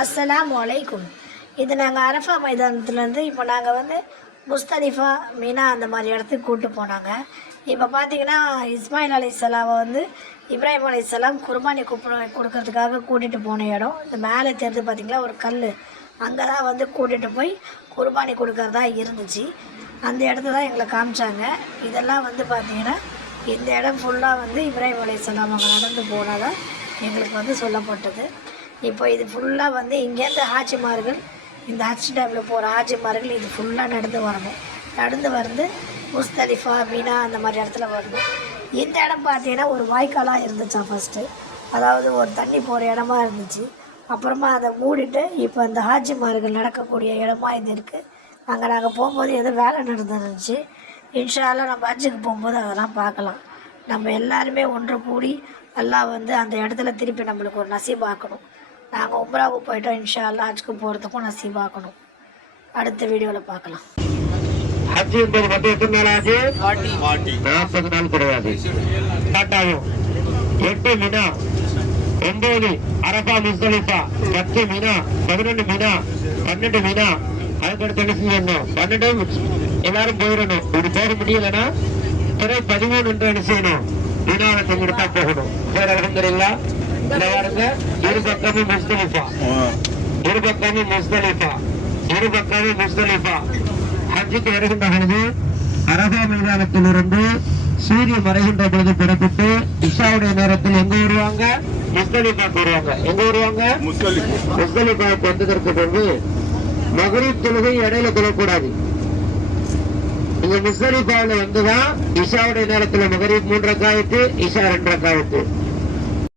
அஸ்ஸலாம் வலைக்கும் இது நாங்கள் அரஃபா மைதானத்துலேருந்து இப்போ நாங்கள் வந்து முஸ்தலிஃபா மீனா அந்த மாதிரி இடத்துக்கு கூப்பிட்டு போனாங்க. இப்போ பார்த்தீங்கன்னா இஸ்மாயில் அலைசலாவை வந்து இப்ராஹிம் அலைசலாம் குர்பானி கூப்பிட கொடுக்கறதுக்காக கூட்டிகிட்டு போன இடம். இந்த மேலே தெரிஞ்சு பார்த்திங்களா ஒரு கல் அங்கே தான் வந்து கூட்டிகிட்டு போய் குர்பானி கொடுக்கறதா இருந்துச்சு. அந்த இடத்த தான் எங்களை காமிச்சாங்க. இதெல்லாம் வந்து பார்த்தீங்கன்னா இந்த இடம் ஃபுல்லாக வந்து இப்ராஹிம் அலைசலாம் அவங்க நடந்து போனதாக எங்களுக்கு வந்து சொல்லப்பட்டது. இப்போ இது ஃபுல்லாக வந்து இங்கேருந்து ஹாஜிமார்கள் இந்த ஹஜ் டேமில் போகிற ஹாஜிமார்கள் இது ஃபுல்லாக நடந்து வரணும். நடந்து வந்து முஸ்தலிஃபா மீனா அந்த மாதிரி இடத்துல வரணும். இந்த இடம் பார்த்தீங்கன்னா ஒரு வாய்க்காலாக இருந்துச்சா ஃபஸ்ட்டு அதாவது ஒரு தண்ணி போகிற இடமா இருந்துச்சு. அப்புறமா அதை மூடிட்டு இப்போ அந்த ஹாஜிமார்கள் நடக்கக்கூடிய இடமா இது இருக்குது அங்கே நாங்கள் போகும்போது எதுவும் வேலை நடந்துருந்துச்சு. இன்ஷால்லாம் நம்ம ஹஜ்ஜுக்கு போகும்போது அதெல்லாம் பார்க்கலாம். நம்ம எல்லாருமே ஒன்று கூடி எல்லாம் வந்து அந்த இடத்துல திருப்பி நம்மளுக்கு ஒரு நசீபாக்கணும். நாங்கள் உம்ராவுக்கு போயிட்டோம் இன்ஷா அல்லா ஹஜ்க்கு போகிறதுக்கும் நசீபாக்கணும் அடுத்த வீடியோவில் பார்க்கலாம் ஹஜ் என்பது மொத்தம் எத்தனை நாள் ஆச்சு நாற்பது நாள் கிடையாது ஸ்டார்ட் ஆகும் எட்டு மினா ஒன்பது அரபா முஸ்தலிஃபா பத்து மினா பதினொன்று மினா பன்னெண்டு மினா அதுக்கடுத்து என்ன செய்யணும் பன்னெண்டு எல்லாரும் போயிடணும் இப்படி போக முடியலன்னா பிறகு பதிமூணு என்று என்ன செய்யணும் மினாவை தங்கிட்டு தான் போகணும் வேற அலமதுல்லா இந்த பாருங்க இரு பக்கமும் முஸ்தலிஃபா இரு பக்கமும் முஸ்தலிஃபா இரு பக்கமும் முஸ்தலிஃபா ஹஜ்ஜுக்கு வருகின்ற பொழுது அரபா மைதானத்திலிருந்து சூரியன் மறைகின்ற பொழுது புறப்பட்டு இஷாவுடைய நேரத்தில் எங்க வருவாங்க? முஸ்தலிஃபாக்கு வருவாங்க. எங்க வருவாங்க? முஸ்தலிஃபாவுக்கு வந்ததற்கு பிறகு மகரீப் தொழுகை இடையில கொள்ளக்கூடாது இங்க முஸ்தலிஃபாவில் வந்துதான் இஷாவுடைய நேரத்துல மகரீப் மூன்று ரக்காயத்து இஷா ரெண்டு ரக்காயத்து